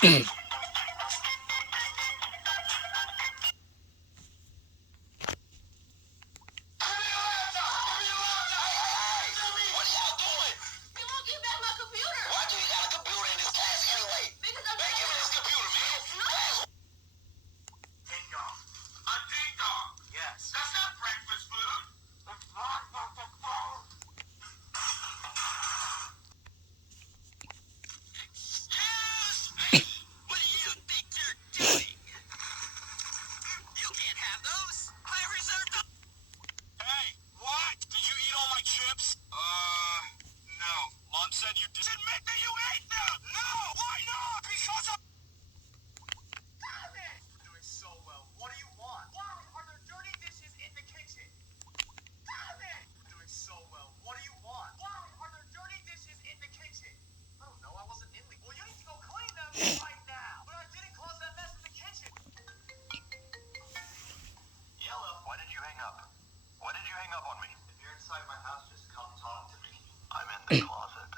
What are y'all doing? He won't give back my computer. Why do you got a computer in this class anyway? Because I'm Man, give me this computer, man. Class. Ding dong. A ding dong. Yes. That's not breakfast food. It's not breakfast food. Excuse me. What do you think you're doing? You can't have those. I reserved them. Hey, what? Did you eat all my chips? No. Mom said you did. Admit that you ate them! No! Why not? Because of... Damn it! You're doing so well. What do you want? Why are there dirty dishes in the kitchen? Damn it! You're doing so well. What do you want? Why are there dirty dishes in the kitchen? I don't know. I wasn't in the... Well, you need to go clean them right now. But I didn't cause that mess in the kitchen. Yellow. Why did you hang up? Why did you hang up on me? If you're inside my house, just come talk to me. I'm in the closet.